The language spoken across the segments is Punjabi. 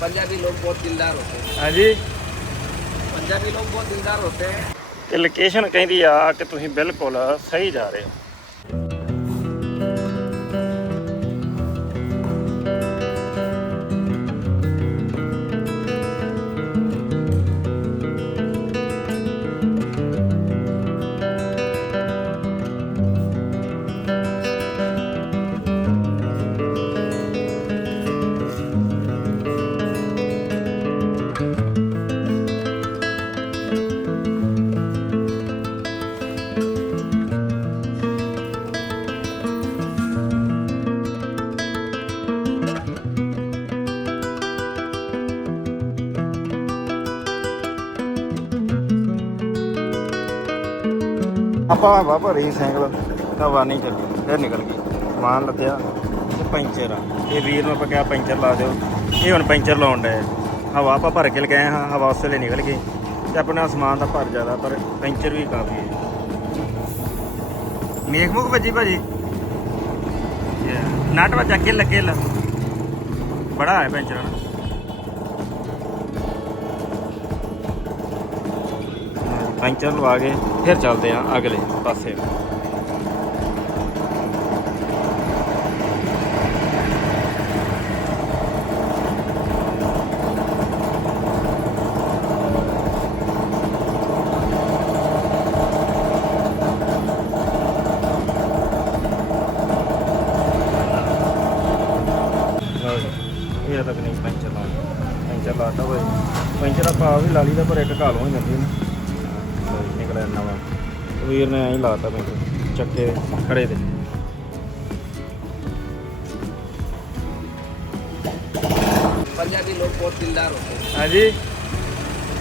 पंजाबी लोग बहुत दिलदार होते हैं ਹਾਂਜੀ पंजाबी लोग बहुत दिलदार होते हैं ਤੇ ਲੋਕੇਸ਼ਨ ਕਹਿੰਦੀ ਆ ਕਿ ਤੁਸੀਂ ਬਿਲਕੁਲ ਸਹੀ ਜਾ ਰਹੇ ਹੋ ਆਪਾਂ ਹਵਾ ਭਰੀ ਸਾਈਕਲ ਹਵਾ ਨਹੀਂ ਚੱਲੀ, ਫਿਰ ਨਿਕਲ ਗਈ। ਸਮਾਨ ਲੱਦਿਆ ਤੇ ਪੈਂਚਰ ਆ। ਇਹ ਵੀਰ ਨੂੰ ਆਪਾਂ ਕਿਹਾ, ਪੈਂਚਰ ਲਾ ਦਿਓ। ਇਹ ਹੁਣ ਪੈਂਚਰ ਲਾਉਣ ਡਏ ਹਵਾ ਆਪਾਂ ਭਰ ਕੇ ਲਗਾਏ ਹਾਂ, ਹਵਾ ਉਸ ਵੇਲੇ ਨਿਕਲ ਗਈ। ਤੇ ਆਪਣਾ ਸਮਾਨ ਦਾ ਭਰ ਜ਼ਿਆਦਾ, ਪਰ ਪੈਂਚਰ ਵੀ ਕਾਫੀ ਹੈ। ਮੇਖ ਮੁਖ ਵੱਜੀ ਭਾਜੀ? ਨਟ ਵੱਜਾ ਲੱਗੇ ਕਿੱਲ। ਬੜਾ ਹੈ ਪੈਂਚਰ ਨਾ ਪੈਂਚਰ ਲਵਾ ਕੇ ਫਿਰ ਚੱਲਦੇ ਆ ਅਗਲੇ ਪਾਸੇ। ਇਹ ਤੱਕ ਨਹੀਂ ਪੈਂਚਰ ਲਾ ਪੈਂਚਰ ਲਾਤਾ ਹੋਏ ਪੈਂਚਰ ਆਪਾਂ ਆ ਵੀ ਲਾ ਲਈਦਾ, ਪਰ ਇੱਕ ਘਾਲ ਹੋ ਜਾਂਦੀ ਹੈ ਸਹੀ ਨਿਕਲਿਆ ਨਵਾਂ ਵੀਰ ਨੇ ਐਂ ਹੀ ਲਾਤਾ ਪੈਂਚਰ ਚੱਕੇ ਖੜੇ ਦੇ पंजाबी लोग बहुत दिलदार होते हैं ਹਾਂਜੀ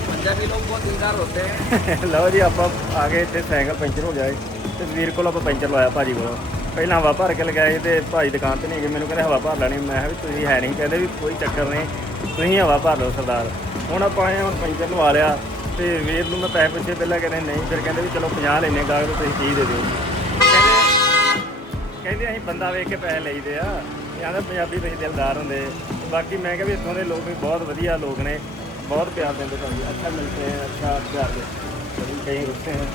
पंजाबी लोग बहुत दिलदार होते हैं ਲਓ ਜੀ ਆਪਾਂ ਆ ਗਏ ਇੱਥੇ ਸਾਈਕਲ ਪੈਂਚਰ ਹੋ ਗਿਆ ਸੀ ਤੇ ਵੀਰ ਕੋਲ ਆਪਾਂ ਪੈਂਚਰ ਲਵਾਇਆ ਭਾਜੀ ਕੋਲ ਪਹਿਲਾਂ ਹਵਾ ਭਰ ਕੇ ਲਗਾਏ ਤੇ ਭਾਜੀ ਦੁਕਾਨ ਤੇ ਨਹੀਂ ਗਏ ਮੈਨੂੰ ਕਹਿੰਦੇ ਹਵਾ ਭਰ ਲੈਣੀ ਮੈਂ ਕਿਹਾ ਵੀ ਤੁਸੀਂ ਹੈ ਨਹੀਂ ਕਹਿੰਦੇ ਵੀ ਕੋਈ ਚੱਕਰ ਨਹੀਂ ਤੁਸੀਂ ਹਵਾ ਭਰ ਲਓ ਸਰਦਾਰ ਹੁਣ ਆਪਾਂ ਆਏ ਹਾਂ, ਹੁਣ ਪੈਂਚਰ ਲਵਾ ਲਿਆ ਤੇ ਵੀਰ ਨੂੰ ਮੈਂ ਪੈਸੇ ਪੁੱਛੇ ਪਹਿਲਾਂ ਕਹਿੰਦੇ ਨਹੀਂ, ਫਿਰ ਕਹਿੰਦੇ ਵੀ ਚਲੋ 50 ਲੈਨੇ ਗਾਹਕ ਤੋਂ ਤੁਸੀਂ 30 ਦੇ ਦਿਓ। ਕਹਿੰਦੇ ਅਸੀਂ ਬੰਦਾ ਵੇਖ ਕੇ ਪੈਸੇ ਲਈਦੇ ਆ। ਯਾਰ ਪੰਜਾਬੀ ਵਿੱਚ ਦਿਲਦਾਰ ਹੁੰਦੇ। ਬਾਕੀ ਮੈਂ ਕਿਹਾ ਵੀ ਇੱਥੋਂ ਦੇ ਲੋਕ ਵੀ ਬਹੁਤ ਵਧੀਆ ਲੋਕ ਨੇ। ਬਹੁਤ ਪਿਆਰ ਦਿੰਦੇ ਤੁਹਾਨੂੰ ਅੱਛਾ ਮਿਲਦੇ ਆ, ਅੱਛਾ ਪਿਆਰ ਦੇ ਕਈ ਰੁਕਤੇ ਹਨ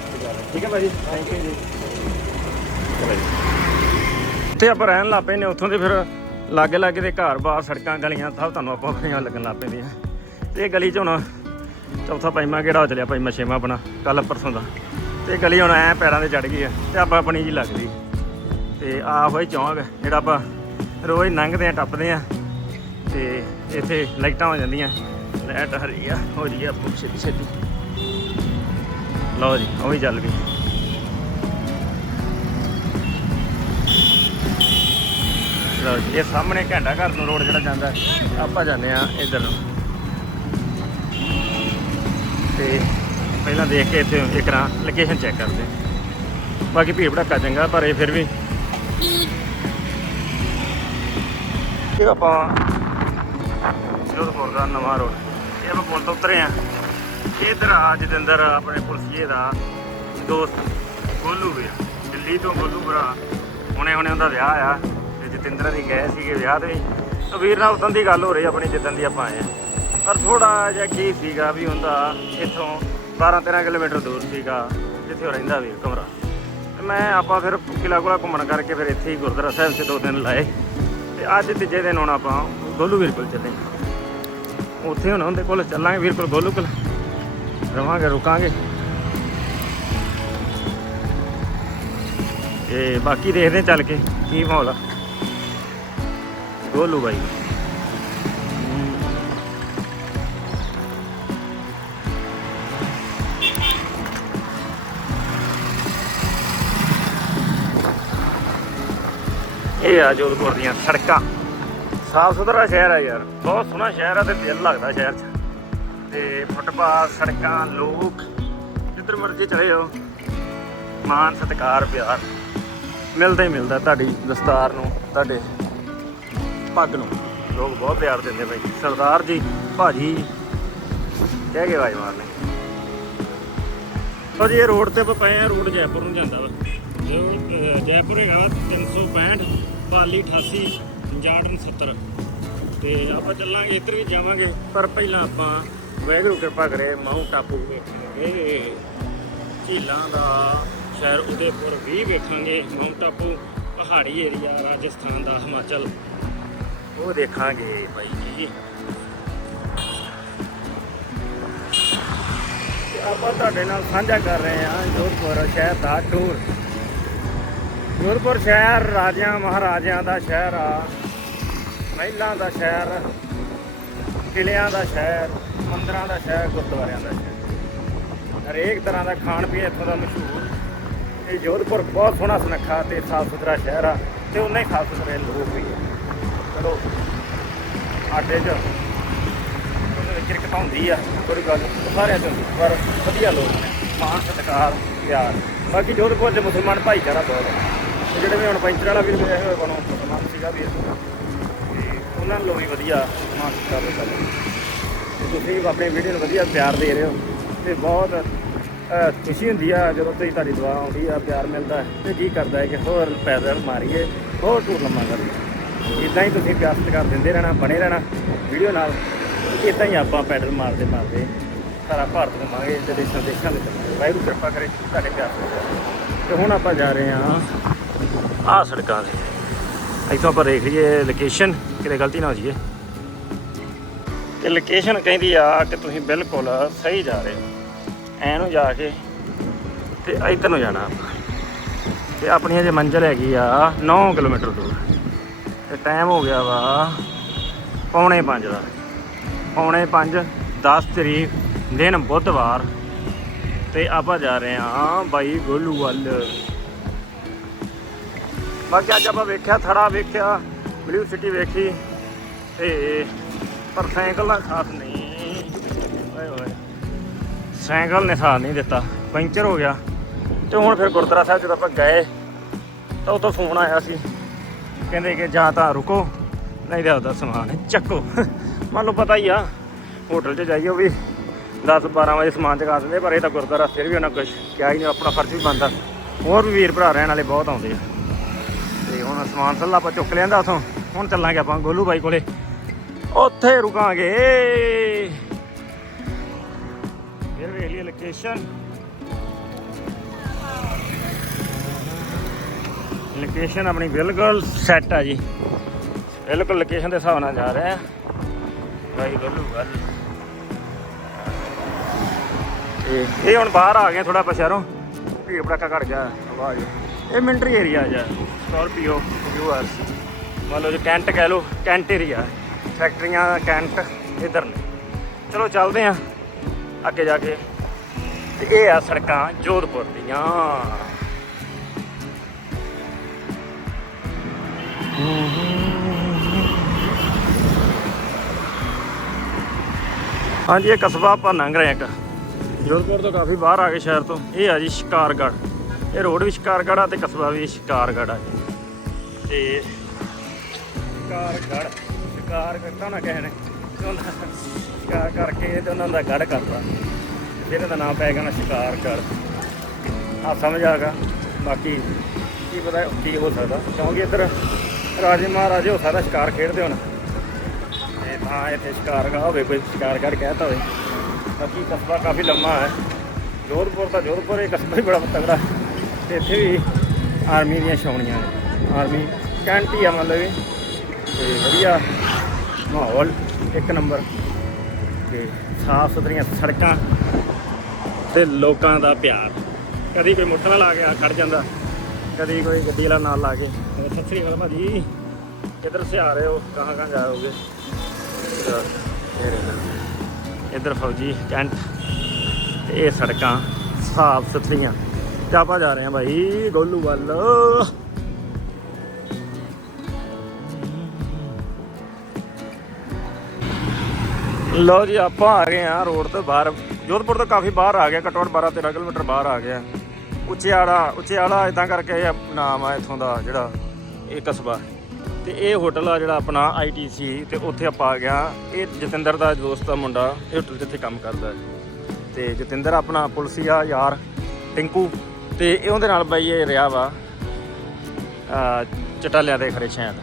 ਠੀਕ ਹੈ ਭਾਜੀ? ਥੈਂਕ ਯੂ ਜੀ। ਤੇ ਆਪਾਂ ਰਹਿਣ ਲੱਪੇ ਨੇ ਉੱਥੋਂ ਦੇ ਫਿਰ ਲਾਗੇ ਲਾਗੇ ਦੇ ਘਰ ਬਾਹਰ ਸੜਕਾਂ, ਗਲੀਆਂ, ਸਭ ਤੁਹਾਨੂੰ ਆਪਾਂ ਪਤਾ ਲੱਗਣ ਲੱਪੇ ਦੀਆਂ ਤੇ ਇਹ ਗਲੀ ਚ ਹੁਣ ਚੌਥਾ ਪੰਜਵਾਂ ਕਿਹੜਾ ਹੋ ਚੱਲਿਆ, ਪੰਜਵਾਂ, ਛੇਵਾਂ ਆਪਣਾ ਕੱਲ ਪਰਸੋਂ ਦਾ। ਤੇ ਗਲੀ ਹੁਣ ਐ ਪੈਰਾਂ ਤੇ ਚੜ ਗਈ ਆ, ਤੇ ਆਪਾਂ ਆਪਣੀ ਜੀ ਲੱਗਦੀ ਤੇ ਆ ਹੋਈ ਚੌਂਕ ਜਿਹੜਾ ਆਪਾਂ ਰੋਜ਼ ਲੰਘਦੇ ਆ, ਟੱਪਦੇ ਆ। ਤੇ ਇੱਥੇ ਲਾਈਟਾਂ ਹੋ ਜਾਂਦੀਆਂ, ਲਾਈਟ ਹਰੀ ਆ, ਹੋ ਰਹੀ ਆ ਬਹੁਤ ਛੇਤੀ। ਲਓ ਜੀ, ਉਹ ਵੀ ਚੱਲ ਗਈ। ਲਓ ਜੀ, ਇਹ ਸਾਹਮਣੇ ਘੰਟਾ ਘਰ ਨੂੰ ਰੋਡ ਜਿਹੜਾ ਜਾਂਦਾ, ਆਪਾਂ ਜਾਂਦੇ ਆ ਇੱਧਰ ਨੂੰ। ਤੇ ਪਹਿਲਾਂ ਦੇਖ ਕੇ ਇੱਥੇ ਇੱਕ ਨਾ ਲੋਕੇਸ਼ਨ ਚੈੱਕ ਕਰਦੇ। ਬਾਕੀ ਭੀੜ ਭੜੱਕਾ ਚੰਗਾ, ਪਰ ਇਹ ਫਿਰ ਵੀ। ਇਹ ਆਪਾਂ ਜੋਧਪੁਰ ਦਾ ਨਵਾਂ ਰੋਡ। ਇਹ ਆਪਾਂ ਪੁਲ ਤੋਂ ਉਤਰੇ ਆ। ਇਧਰ ਆ ਜਤਿੰਦਰ, ਆਪਣੇ ਪੁਲਸੀਏ ਦਾ ਦੋਸਤ ਗੋਲੂ ਵੀ ਦਿੱਲੀ ਤੋਂ ਗੋਲੂ ਭਰਾ। ਹੁਣੇ ਹੁਣੇ ਉਹਦਾ ਵਿਆਹ ਆ। ਤੇ ਜਤਿੰਦਰ ਦੀ ਗਏ ਸੀਗੇ ਵਿਆਹ ਤੇ। ਵੀਰ ਨਾਲ ਉਦੋਂ ਦੀ ਗੱਲ ਹੋ ਰਹੀ ਆਪਣੀ ਜਿੱਦਣ ਦੀ ਆਪਾਂ ਆਏ ਆ। ਪਰ ਥੋੜਾ ਜਿਹਾ ਕੀ ਸੀਗਾ ਵੀ ਹੁੰਦਾ, ਇੱਥੋਂ 12 13 ਕਿਲੋਮੀਟਰ ਦੂਰ ਸੀਗਾ, ਜਿੱਥੇ ਉਹ ਰਹਿੰਦਾ ਵੀ ਕਮਰਾ। ਤੇ ਮੈਂ ਆਪਾਂ ਫਿਰ ਕਿਲਾ ਕੋਲਾ ਘੁੰਮਣ ਕਰਕੇ ਫਿਰ ਇੱਥੇ ਹੀ ਗੁਰਦੁਆਰਾ ਸਾਹਿਬ 'ਚ ਦੋ ਦਿਨ ਲਾਏ। ਤੇ ਅੱਜ ਤੀਜੇ ਦਿਨ ਹੁਣ ਆਪਾਂ ਗੋਲੂ ਵੀਰ ਕੋਲ ਚੱਲੇ ਉੱਥੇ ਹੁਣ ਉਹਦੇ ਕੋਲ ਚੱਲਾਂਗੇ, ਵੀਰ ਕੋਲ ਗੋਲੂ ਕੋਲ। ਰਵਾਂਗੇ, ਰੁਕਾਂਗੇ। ਤੇ ਬਾਕੀ ਦੇਖਦੇ ਚੱਲ ਕੇ ਕੀ ਮਾਹੌਲ ਆ। ਗੋਲੂ ਬਾਈ। ਇਹ ਆ ਜੋਧਪੁਰ ਦੀਆਂ ਸੜਕਾਂ। ਸਾਫ਼ ਸੁਥਰਾ ਸ਼ਹਿਰ ਆ ਯਾਰ। ਬਹੁਤ ਸੋਹਣਾ ਸ਼ਹਿਰ ਆ ਤੇ ਦਿਲ ਲੱਗਦਾ ਸ਼ਹਿਰ 'ਚ। ਤੇ ਫੁੱਟਪਾਥ, ਸੜਕਾਂ, ਲੋਕ, ਜਿੱਧਰ ਮਰਜ਼ੀ ਚਲੇ ਜਾਓ। ਮਾਨ ਸਤਿਕਾਰ, ਪਿਆਰ। ਮਿਲਦਾ ਹੀ ਮਿਲਦਾ ਤੁਹਾਡੀ ਦਸਤਾਰ ਨੂੰ, ਤੁਹਾਡੇ ਪੱਗ ਨੂੰ। ਲੋਕ ਬਹੁਤ ਪਿਆਰ ਦਿੰਦੇ ਬਾਈ ਸਰਦਾਰ ਜੀ, ਭਾਜੀ, ਕਹਿ ਕੇ ਆਵਾਜ਼ ਮਾਰਨੇ। ਉਹ ਜੀ, ਇਹ ਰੋਡ ਤੇ ਪਏ ਆ, ਰੋਡ ਜੈਪੁਰ ਨੂੰ ਜਾਂਦਾ ਵਾ। ਜੈਪੁਰ ਹੈਗਾ ਵਾ 365 ਬਾਲੀ 88 ਜਾਰਡਨ 70 ਤੇ ਆਪਾਂ ਚੱਲਾਂਗੇ, ਇੱਧਰ ਵੀ ਜਾਵਾਂਗੇ। ਪਰ ਪਹਿਲਾਂ ਆਪਾਂ ਵੈਗਰੂ ਕਿਰਪਾ ਕਰੇ, ਮਾਊਂਟ ਟਾਪੂ ਵੇਖਾਂਗੇ। ਝੀਲਾਂ ਦਾ ਸ਼ਹਿਰ ਉਦੈਪੁਰ ਵੀ ਵੇਖਾਂਗੇ। ਮਾਊਂਟ ਟਾਪੂ ਪਹਾੜੀ ਏਰੀਆ, ਰਾਜਸਥਾਨ ਦਾ ਹਿਮਾਚਲ। ਉਹ ਦੇਖਾਂਗੇ ਬਾਈ ਜੀ। ਤੇ ਆਪਾਂ ਤੁਹਾਡੇ ਨਾਲ ਸਾਂਝਾ ਕਰ ਰਹੇ ਹਾਂ ਜੋਧਪੁਰ ਸ਼ਹਿਰ ਦਾ ਟੂਰ ਜੋਧਪੁਰ ਸ਼ਹਿਰ, ਰਾਜਿਆਂ, ਮਹਾਰਾਜਿਆਂ ਦਾ ਸ਼ਹਿਰ ਆ। ਮਹਿਲਾਂ ਦਾ ਸ਼ਹਿਰ ਕਿਲਿਆਂ ਦਾ ਸ਼ਹਿਰ, ਮੰਦਰਾਂ ਦਾ ਸ਼ਹਿਰ, ਗੁਰਦੁਆਰਿਆਂ ਦਾ ਸ਼ਹਿਰ। ਹਰੇਕ ਤਰ੍ਹਾਂ ਦਾ ਖਾਣ ਪੀਣ ਇੱਥੋਂ ਦਾ ਮਸ਼ਹੂਰ। ਇਹ ਜੋਧਪੁਰ ਬਹੁਤ ਸੋਹਣਾ ਸੁਨੱਖਾ ਤੇ ਸਾਫ਼ ਸੁਥਰਾ ਸ਼ਹਿਰ ਆ ਤੇ ਉਨਾ ਹੀ ਸਾਫ਼ ਸੁਥਰੇ ਲੋਕ ਵੀ ਚਲੋ ਆਟੇ 'ਚ ਉਹਦੇ ਵਿੱਚ ਇੱਕ ਹੁੰਦੀ ਆ ਕੋਈ ਗੱਲ, ਸਾਰਿਆਂ 'ਚ ਪਰ ਵਧੀਆ ਲੋਕ ਨੇ। ਮਾਣ, ਸਤਿਕਾਰ, ਪਿਆਰ। ਬਾਕੀ ਜੋਧਪੁਰ 'ਚ ਮੁਸਲਮਾਨ ਭਾਈਚਾਰਾ ਬਹੁਤ ਹੈ ਤੇ ਜਿਹੜੇ ਵੀ ਹੁਣ ਪੈਂਚਰ ਵਾਲਾ ਵੀ ਹੋਏ ਹੋਏ ਬਣੋ ਮੁਸਲਮਾਨ ਸੀਗਾ ਵੀ ਤੇ ਉਹਨਾਂ ਨੂੰ ਵੀ ਵਧੀਆ ਮਾਨ ਸਤਿਕਾਰ ਦਿੱਤਾ ਤੁਸੀਂ ਵੀ ਆਪਣੀ ਵੀਡੀਓ ਨੂੰ ਵਧੀਆ ਪਿਆਰ ਦੇ ਰਹੇ ਹੋ ਤੇ ਬਹੁਤ ਖੁਸ਼ੀ ਹੁੰਦੀ ਆ ਜਦੋਂ ਤੁਸੀਂ ਤੁਹਾਡੀ ਦੁਆ ਆਉਂਦੀ ਆ, ਪਿਆਰ ਮਿਲਦਾ ਹੈ। ਤੇ ਜੀ ਕਰਦਾ ਹੈ ਕਿ ਹੋਰ ਪੈਦਲ ਮਾਰੀਏ, ਹੋਰ ਟੂਰ ਲੰਮਾ ਕਰੀਏ। ਇਦਾਂ ਹੀ ਤੁਸੀਂ ਪਿਆਰ ਸਤਿਕਾਰ ਦਿੰਦੇ ਰਹਿਣਾ, ਬਣੇ ਰਹਿਣਾ। ਵੀਡੀਓ ਨਾਲ ਇਦਾਂ ਹੀ ਆਪਾਂ ਪੈਡਲ ਮਾਰਦੇ ਮਾਰਦੇ ਸਾਰਾ ਭਾਰਤ ਘੁੰਮਾਂਗੇ, ਤੇ ਦੇਸ਼ਾਂ ਦੇਸ਼ਾਂ ਵਿੱਚ। ਵਾਹਿਗੁਰੂ ਕਿਰਪਾ ਕਰੇ ਤੁਹਾਡੇ ਪਿਆਰ ਸਤਿਕਾਰ ਤੇ ਹੁਣ ਆਪਾਂ ਜਾ ਰਹੇ ਹਾਂ ਆਹ ਸੜਕਾਂ ਤੇ ਇੱਥੋਂ ਆਪਾਂ ਦੇਖ ਲਈਏ ਲੋਕੇਸ਼ਨ ਕਿਤੇ ਗਲਤੀ ਨਾ ਹੋ ਜਾਈਏ। ਤੇ ਲੋਕੇਸ਼ਨ ਕਹਿੰਦੀ ਆ ਕਿ ਤੁਸੀਂ ਬਿਲਕੁਲ ਸਹੀ ਜਾ ਰਹੇ ਹੋ। ਐ ਨੂੰ ਜਾ ਕੇ ਤੇ ਇੱਧਰ ਨੂੰ ਜਾਣਾ ਆਪਾਂ। ਤੇ ਆਪਣੀ ਅਜੇ ਮੰਜ਼ਿਲ ਹੈਗੀ ਆ 9 ਕਿਲੋਮੀਟਰ ਦੂਰ। ਤੇ ਟਾਈਮ ਹੋ ਗਿਆ ਵਾ ਪੌਣੇ 5 ਦਾ। ਪੌਣੇ 5 10 ਤਰੀਕ, ਦਿਨ ਬੁੱਧਵਾਰ। ਤੇ ਆਪਾਂ ਜਾ ਰਹੇ ਹਾਂ ਬਾਈ ਗੋਲੂ ਵੱਲ ਬਾਕੀ ਅੱਜ ਆਪਾਂ ਵੇਖਿਆ, ਥੜਾ ਵੇਖਿਆ ਬਲੂ ਸਿਟੀ ਵੇਖੀ ਤੇ ਪਰ ਸਾਈਕਲ ਦਾ ਸਾਥ ਨਹੀਂ। ਓਏ ਹੋਏ। ਸਾਈਕਲ ਨੇ ਸਾਥ ਨਹੀਂ ਦਿੱਤਾ। ਪੈਂਚਰ ਹੋ ਗਿਆ। ਤੇ ਹੁਣ ਫਿਰ ਗੁਰਦੁਆਰਾ ਸਾਹਿਬ ਜਦੋਂ ਆਪਾਂ ਗਏ, ਤਾਂ ਉਦੋਂ ਫੋਨ ਆਇਆ ਸੀ। ਕਹਿੰਦੇ ਕਿ ਜਾਂ ਤਾਂ ਰੁਕੋ, ਨਹੀਂ ਤਾਂ ਉਹਦਾ ਸਮਾਨ ਚੱਕੋ। ਮੰਨ ਲਓ ਪਤਾ ਹੀ ਆ, ਹੋਟਲ 'ਚ ਜਾਈਓ ਵੀ। 10 12 ਵਜੇ ਸਮਾਨ ਚੁਕਾ ਦਿੰਦੇ, ਪਰ ਇਹ ਤਾਂ ਗੁਰਦੁਆਰਾ ਫਿਰ ਵੀ ਉਹਨਾਂ ਕੁਝ ਕਿਹਾ ਹੀ ਨਹੀਂ, ਆਪਣਾ ਫਰਜ਼ ਵੀ ਬਣਦਾ। ਹੋਰ ਵੀ ਵੀਰ ਭਰਾ ਰਹਿਣ ਵਾਲੇ ਬਹੁਤ ਆਉਂਦੇ ਆ। ਤੇ ਹੁਣ ਸਮਾਨ ਸੱਲਾ ਆਪਾਂ ਚੁੱਕ ਲਿਆਂਦਾ ਉਥੋਂ। ਹੁਣ ਚੱਲਾਂਗੇ ਆਪਾਂ ਗੋਲੂ ਬਾਈ ਕੋਲੇ। ਉੱਥੇ ਰੁਕਾਂਗੇ। ਫਿਰ ਵੇਖ ਲਈਏ ਲੋਕੇਸ਼ਨ ਲੋਕੇਸ਼ਨ ਆਪਣੀ ਬਿਲਕੁਲ ਸੈੱਟ ਆ ਜੀ। ਬਿਲਕੁਲ ਲੋਕੇਸ਼ਨ ਦੇ ਹਿਸਾਬ ਨਾਲ ਜਾ ਰਹੇ ਆ। ਬਾਈ ਗੋਲੂ ਵੱਲ ਇਹ ਹੁਣ ਬਾਹਰ ਆ ਗਏ ਥੋੜਾ ਆਪਾਂ ਸ਼ਹਿਰੋਂ। ਭੀੜ ਭੜਾਕਾ ਘਟ ਗਿਆ, ਆਵਾਜ਼। ਇਹ ਮਿਲਟਰੀ ਏਰੀਆ ਜਾ। ਸਕਾਰਪੀਓ ਯੂਆਰਸ ਮੰਨ ਲਓ ਜੇ ਕੈਂਟ ਕਹਿ ਲਓ ਕੈਂਟ ਏਰੀਆ ਫੈਕਟਰੀਆਂ ਦਾ ਕੈਂਟ ਇਧਰ ਨੇ। ਚਲੋ ਚੱਲਦੇ ਆ। ਅੱਗੇ ਜਾ ਕੇ। ਤੇ ਇਹ ਆ ਸੜਕਾਂ ਜੋਧਪੁਰ ਦੀਆਂ। ਹਾਂਜੀ, ਇਹ ਕਸਬਾ ਆਪਾਂ ਲੰਘ ਰਹੇ ਹਾਂ ਇੱਕ। ਜੋਧਪੁਰ ਤੋਂ ਕਾਫੀ ਬਾਹਰ ਆ ਗਏ ਸ਼ਹਿਰ ਤੋਂ। ਇਹ ਆ ਜੀ ਸ਼ਿਕਾਰਗੜ੍ਹ। ਇਹ ਰੋਡ ਵੀ ਸ਼ਿਕਾਰਗੜ੍ਹ ਆ ਤੇ ਕਸਬਾ ਵੀ ਸ਼ਿਕਾਰਗੜ੍ਹ ਆ। ਜੀ ਤੇ ਸ਼ਿਕਾਰਗੜ੍ਹ ਸ਼ਿਕਾਰ ਕਰਤਾ ਨਾ ਕਹਿਣ। ਨੇ ਸ਼ਿਕਾਰ ਕਰਕੇ ਤੇ ਉਹਨਾਂ ਦਾ ਗੜ੍ਹ ਕਰਤਾ। ਫਿਰ ਦਾ ਨਾਮ ਪੈ ਗਿਆ ਨਾ ਸ਼ਿਕਾਰਗੜ੍ਹ। ਆ ਸਮਝ ਆ ਗਿਆ। ਬਾਕੀ ਕੀ ਪਤਾ ਕੀ ਹੋ ਸਕਦਾ। ਕਿਉਂਕਿ ਇੱਧਰ ਰਾਜੇ ਮਹਾਰਾਜੇ ਹੋ ਸਕਦਾ ਸ਼ਿਕਾਰ ਖੇਡਦੇ ਹੋਣ। ਤੇ ਤਾਂ ਇੱਥੇ ਸ਼ਿਕਾਰਗੜ੍ਹ ਹੋਵੇ, ਕੋਈ ਸ਼ਿਕਾਰਗੜ੍ਹ ਕਹਿਤਾ ਹੋਵੇ। ਬਾਕੀ ਕਸਬਾ ਕਾਫੀ ਲੰਮਾ ਹੈ। ਜੋਧਪੁਰ ਤਾਂ ਜੋਧਪੁਰ ਇਹ ਕਸਬਾ ਹੀ ਬੜਾ ਤਗੜਾ ਤੇ ਇੱਥੇ ਵੀ ਆਰਮੀ ਦੀਆਂ ਛਾਉਣੀਆਂ ਨੇ। ਆਰਮੀ ਕੈਂਟ ਹੀ ਆ ਮਤਲਬ ਵੀ। ਤੇ ਵਧੀਆ ਮਾਹੌਲ, ਇੱਕ ਨੰਬਰ। ਤੇ ਸਾਫ਼ ਸੁਥਰੀਆਂ ਸੜਕਾਂ ਤੇ ਲੋਕਾਂ ਦਾ ਪਿਆਰ। ਕਦੀ ਕੋਈ ਮੋਟਰ ਵਾਲਾ ਆ ਗਿਆ ਖੜ ਜਾਂਦਾ। ਕਦੀ ਕੋਈ ਗੱਡੀ ਵਾਲਾ ਨਾਲ ਲਾ ਕੇ। ਸਤਿ ਸ੍ਰੀ ਅਕਾਲ ਭਾਜੀ। ਕਿੱਧਰ ਸੇ ਆ ਰਹੇ ਹੋ? ਕਹਾਂ ਕਹਾਂ ਜਾਓਗੇ ਇੱਧਰ ਫੌਜੀ, ਕੈਂਟ। ਤੇ ਇਹ ਸੜਕਾਂ ਸਾਫ਼ ਸੁਥਰੀਆਂ ਤੇ ਆਪਾਂ ਜਾ ਰਹੇ ਹਾਂ ਭਾਈ ਗੋਲੂ ਵੱਲ। ਲਓ ਜੀ, ਆਪਾਂ ਆ ਗਏ ਆ ਰੋਡ ਤੋਂ ਬਾਹਰ। ਜੋਧਪੁਰ ਤੋਂ ਕਾਫੀ ਬਾਹਰ ਆ ਗਿਆ, ਘੱਟੋ ਘੱਟ 12 13 ਕਿਲੋਮੀਟਰ ਬਾਹਰ ਆ ਗਿਆ। ਉੱਚਿਆੜਾ ਉੱਚਿਆੜਾ ਇਦਾਂ ਕਰਕੇ ਇਹ ਨਾਮ ਆ ਇੱਥੋਂ ਦਾ, ਜਿਹੜਾ ਇਹ ਕਸਬਾ। ਤੇ ਇਹ ਹੋਟਲ ਆ ਜਿਹੜਾ ਆਪਣਾ ਆਈਟੀਸੀ ਤੇ ਉੱਥੇ ਆਪਾਂ ਆ ਗਿਆ। ਇਹ ਜਤਿੰਦਰ ਦਾ ਦੋਸਤ ਦਾ ਮੁੰਡਾ, ਇਹ ਹੋਟਲ 'ਚ ਇੱਥੇ ਕੰਮ ਕਰਦਾ। ਹੈ ਤੇ ਜਤਿੰਦਰ ਆਪਣਾ ਪੁਲਸੀਆ ਯਾਰ, ਟਿੰਕੂ। ਤੇ ਉਹਦੇ ਨਾਲ ਬਾਈ ਇਹ ਰਿਹਾ ਵਾ ਚਟਾਲਿਆਂ ਦੇ ਖਰੇ ਸ਼ਾਇਦ।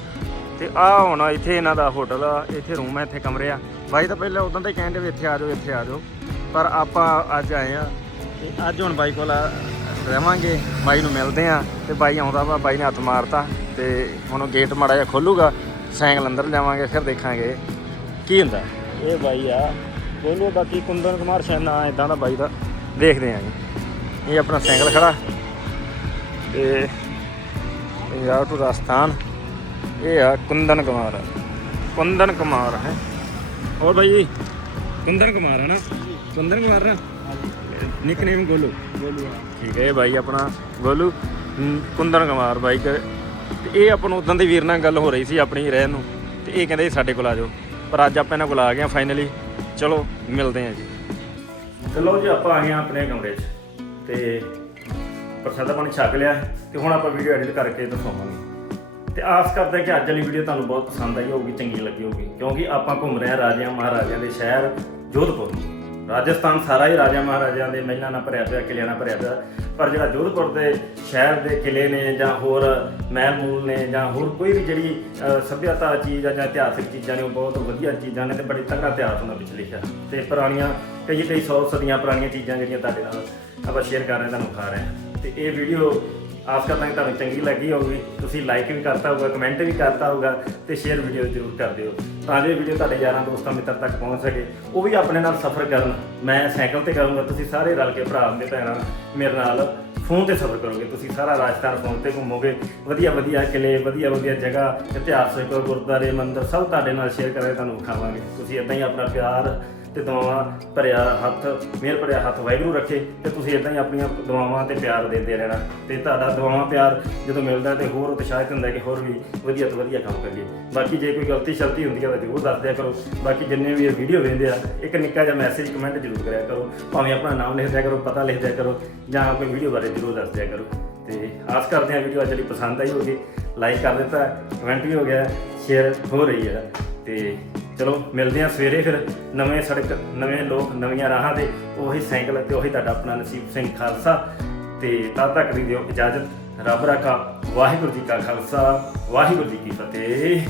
ਤੇ ਆ ਹੁਣ ਇੱਥੇ ਇਹਨਾਂ ਦਾ ਹੋਟਲ ਆ ਇੱਥੇ ਰੂਮ ਹੈ ਇੱਥੇ ਕਮਰੇ ਆ। ਬਾਈ ਤਾਂ ਪਹਿਲਾਂ ਉਦੋਂ ਤਾਂ ਹੀ ਕਹਿੰਦੇ ਵੀ ਇੱਥੇ ਆ ਜਾਓ ਇੱਥੇ ਆ ਜਾਓ। ਪਰ ਆਪਾਂ ਅੱਜ ਆਏ ਆ ਤੇ ਅੱਜ ਹੁਣ ਬਾਈ ਕੋਲ ਆ- ਰਵਾਂਗੇ। ਬਾਈ ਨੂੰ ਮਿਲਦੇ ਆ ਤੇ ਬਾਈ ਆਉਂਦਾ ਵਾ ਬਾਈ ਨੇ ਹੱਥ ਮਾਰਤਾ ਤੇ ਹੁਣ ਗੇਟ ਮਾੜਾ ਜਿਹਾ ਖੋਲੂਗਾ ਸਾਈਕਲ ਅੰਦਰ ਲਿਆਵਾਂਗੇ ਫਿਰ ਦੇਖਾਂਗੇ। ਕੀ ਹੁੰਦਾ? ਇਹ ਬਾਈ ਆ ਬੋਲੋ ਬਾਕੀ ਕੁੰਦਨ ਕੁਮਾਰ ਸ਼ਾਇਦ ਨਾਂ ਇਦਾਂ ਦਾ ਬਾਈ ਦਾ। ਦੇਖਦੇ ਆਂ ਇਹ ਆਪਣਾ ਸਾਈਕਲ ਖੜਾ ਤੇ ਇਹ ਆ ਟੂ ਰਾਜਸਥਾਨ ਇਹ ਆ ਕੁੰਦਨ ਕੁਮਾਰ। ਕੁੰਦਨ ਕੁਮਾਰ ਹੈ। ਹੋਰ ਬਾਈ ਜੀ? ਕੁੰਦਨ ਕੁਮਾਰ ਹੈ ਨਾ? ਕੁੰਦਨ ਕੁਮਾਰ ਨਾ? ਨਿਕਨੇਮ ਗੋਲੂ। ਗੋਲੂ ਠੀਕ ਹੈ ਇਹ ਬਾਈ ਆਪਣਾ ਗੋਲੂ। ਕੁੰਦਨ ਕੁਮਾਰ ਬਾਈ ਕ- ਤੇ ਇਹ ਆਪਾਂ ਨੂੰ ਉਦੋਂ ਦੇ ਵੀਰ ਨਾਲ ਗੱਲ ਹੋ ਰਹੀ ਸੀ ਆਪਣੀ ਰਹਿਣ ਨੂੰ। ਤੇ ਇਹ ਕਹਿੰਦੇ ਸਾਡੇ ਕੋਲ ਆ ਜਾਓ। ਪਰ ਅੱਜ ਆਪਾਂ ਇਹਨਾਂ ਕੋਲ ਆ ਗਏ ਆ ਫਾਈਨਲੀ ਚਲੋ ਮਿਲਦੇ ਆ ਜੀ। ਚਲੋ ਜੀ ਆਪਾਂ ਆ ਗਏ ਆਪਣੇ ਕਮਰੇ 'ਚ। ਤੇ ਪ੍ਰਸ਼ਾਦਾ ਪਾਣੀ ਛਕ ਲਿਆ ਤੇ ਹੁਣ ਆਪਾਂ ਵੀਡੀਓ ਐਡਿਟ ਕਰਕੇ ਦਿਖਾਵਾਂਗੇ। ਤੇ ਆਸ ਕਰਦੇ ਹਾਂ ਕਿ ਅੱਜ ਵਾਲੀ ਵੀਡੀਓ ਤੁਹਾਨੂੰ ਬਹੁਤ ਪਸੰਦ ਆਈ ਹੋਊਗੀ ਚੰਗੀ ਲੱਗੀ ਹੋਊਗੀ ਕਿਉਂਕਿ ਆਪਾਂ ਘੁੰਮ ਰਹੇ ਹਾਂ ਰਾਜਿਆਂ ਮਹਾਰਾਜਿਆਂ ਦੇ ਸ਼ਹਿਰ ਜੋਧਪੁਰ। ਰਾਜਸਥਾਨ ਸਾਰਾ ਹੀ ਰਾਜਾ ਮਹਾਰਾਜਿਆਂ ਦੇ ਮਹਿਲਾਂ ਨਾਲ ਭਰਿਆ ਪਿਆ ਕਿਲਿਆਂ ਨਾਲ ਭਰਿਆ ਪਿਆ। ਪਰ ਜਿਹੜਾ ਜੋਧਪੁਰ ਦੇ ਸ਼ਹਿਰ ਦੇ ਕਿਲੇ ਨੇ ਜਾਂ ਹੋਰ ਮਹਿਲ ਮੂਲ ਨੇ ਜਾਂ ਹੋਰ ਕੋਈ ਵੀ ਜਿਹੜੀ ਅ, ਚੀਜ਼ ਆ ਜਾਂ ਇਤਿਹਾਸਿਕ ਚੀਜ਼ਾਂ ਨੇ ਉਹ ਬਹੁਤ ਵਧੀਆ ਚੀਜ਼ਾਂ ਨੇ ਤੇ ਬੜੀ ਤਗੜਾ ਇਤਿਹਾਸ ਉਹਨਾਂ ਵਿੱਚ ਲਿਖਿਆ। ਤੇ ਪੁਰਾਣੀਆਂ ਕਈ ਕਈ ਸੌ ਸਦੀਆਂ ਪੁਰਾਣੀਆਂ ਚੀਜ਼ਾਂ ਜਿਹੜੀਆਂ ਤੁਹਾਡੇ ਨਾਲ ਆਪਾਂ ਸ਼ੇਅਰ ਕਰ ਰਹੇ ਤੁਹਾਨੂੰ ਖਾ ਰਹੇ ਹਾਂ। ਤੇ ਇਹ ਵੀਡੀਓ ਆਸ ਕਰਦਾ ਕਿ ਤੁਹਾਨੂੰ ਚੰਗੀ ਲੱਗੀ ਹੋਊਗੀ। ਤੁਸੀਂ ਲਾਈਕ ਵੀ ਕਰਤਾ ਹੋਊਗਾ ਕਮੈਂਟ ਵੀ ਕਰਤਾ ਹੋਊਗਾ ਤੇ ਸ਼ੇਅਰ ਵੀਡੀਓ ਜ਼ਰੂਰ ਕਰ ਦਿਓ। ਤਾਂ ਜੋ ਵੀਡੀਓ ਤੁਹਾਡੇ ਯਾਰਾਂ, ਦੋਸਤਾਂ, ਮਿੱਤਰ ਤੱਕ ਪਹੁੰਚ ਸਕੇ। ਉਹ ਵੀ ਆਪਣੇ ਨਾਲ ਸਫ਼ਰ ਕਰਨ। ਮੈਂ ਸਾਈਕਲ ਤੇ ਕਰੂੰਗਾ, ਤੁਸੀਂ ਸਾਰੇ ਰਲ ਕੇ ਭਰਾ ਦੇ ਭੈਣਾਂ ਮੇਰੇ ਨਾਲ ਫੋਨ ਤੇ ਸਫ਼ਰ ਕਰੋਗੇ। ਤੁਸੀਂ ਸਾਰਾ ਰਾਜਸਥਾਨ ਫੋਨ ਤੇ ਘੁੰਮੋਗੇ। ਵਧੀਆ ਵਧੀਆ ਕਿਲੇ ਵਧੀਆ ਵਧੀਆ ਜਗ੍ਹਾ ਇਤਿਹਾਸਕ ਗੁਰਦੁਆਰੇ, ਮੰਦਿਰ ਸਭ ਤੁਹਾਡੇ ਨਾਲ ਸ਼ੇਅਰ ਕਰਾਂਗੇ, ਤੁਹਾਨੂੰ ਵਿਖਾਵਾਂਗੇ। ਤੁਸੀਂ ਇਦਾਂ ਹੀ ਆਪਣਾ ਪਿਆਰ ਤੇ ਦੁਆਵਾਂ ਭਰਿਆ ਹੱਥ, ਮਿਹਰ ਭਰਿਆ ਹੱਥ ਵਾਹਿਗੁਰੂ ਰੱਖੇ ਤੇ ਤੁਸੀਂ ਇਦਾਂ ਹੀ ਆਪਣੀਆਂ ਦੁਆਵਾਂ ਤੇ ਪਿਆਰ ਦਿੰਦੇ ਰਹਿਣਾ ਤੇ ਤੁਹਾਡਾ ਦੁਆਵਾਂ ਪਿਆਰ ਜਦੋਂ ਮਿਲਦਾ ਤੇ ਹੋਰ ਉਤਸ਼ਾਹਿਤ ਹੁੰਦਾ ਕਿ ਹੋਰ ਵੀ ਵਧੀਆ ਤੋਂ ਵਧੀਆ ਕੰਮ ਕਰੀਏ। ਬਾਕੀ ਜੇ ਕੋਈ ਗਲਤੀ ਸ਼ਲਤੀ ਹੁੰਦੀ ਹੈ ਤਾਂ ਜ਼ਰੂਰ ਦੱਸ ਦਿਆ ਕਰੋ। ਬਾਕੀ ਜਿੰਨੇ ਵੀ ਇਹ ਵੀਡੀਓ ਵੇਖਦੇ ਆ, ਇੱਕ ਨਿੱਕਾ ਜਿਹਾ ਮੈਸੇਜ ਕਮੈਂਟ ਜ਼ਰੂਰ ਕਰਿਆ ਕਰੋ। ਭਾਵੇਂ ਆਪਣਾ ਨਾਮ ਲਿਖ ਦਿਆ ਕਰੋ, ਪਤਾ ਲਿਖ ਦਿਆ ਕਰੋ, ਜਾਂ ਕੋਈ ਵੀਡੀਓ ਬਾਰੇ ਜ਼ਰੂਰ ਦੱਸ ਦਿਆ ਕਰੋ। ਤੇ ਆਸ ਕਰਦੇ ਹਾਂ ਵੀਡੀਓ ਅੱਜ ਲਈ ਪਸੰਦ ਆਈ ਹੋਗੀ ਲਾਈਕ ਕਰ ਦਿੱਤਾ ਕਮੈਂਟ ਵੀ ਹੋ ਗਿਆ ਸ਼ੇਅਰ ਹੋ ਰਹੀ ਹੈ ਤੇ ਚਲੋ ਮਿਲਦੇ ਹਾਂ ਸਵੇਰੇ ਫਿਰ ਨਵੇਂ ਸੜਕ, ਨਵੇਂ ਲੋਕ, ਨਵੀਆਂ ਰਾਹਾਂ ਤੇ। ਉਹੀ ਸਾਈਕਲ ਤੇ ਉਹੀ ਤੁਹਾਡਾ ਆਪਣਾ ਨਸੀਬ ਸਿੰਘ ਖਾਲਸਾ। ਤੇ ਤਦ ਤੱਕ ਦੀ ਦਿਓ ਇਜਾਜ਼ਤ। ਰੱਬ ਰਾਖਾ, ਵਾਹਿਗੁਰੂ ਜੀ ਕਾ ਖਾਲਸਾ, ਵਾਹਿਗੁਰੂ ਜੀ ਕੀ ਫਤਿਹ।